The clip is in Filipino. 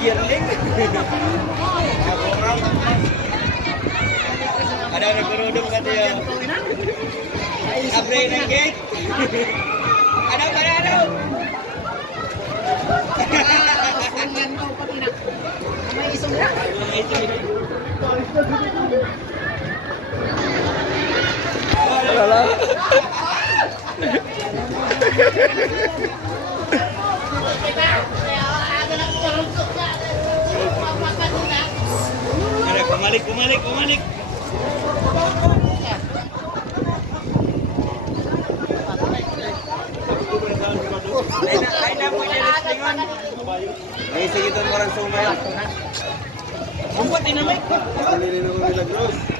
Yearling. Ada nagurudong ka diyo. Abre ng gate. Ano? May isong na. Wala. Ada kumalik. Ay na mo niya listingon. Ay sige doon mo rin sumay. Kumpati na may. Nililin ako nila, Gross.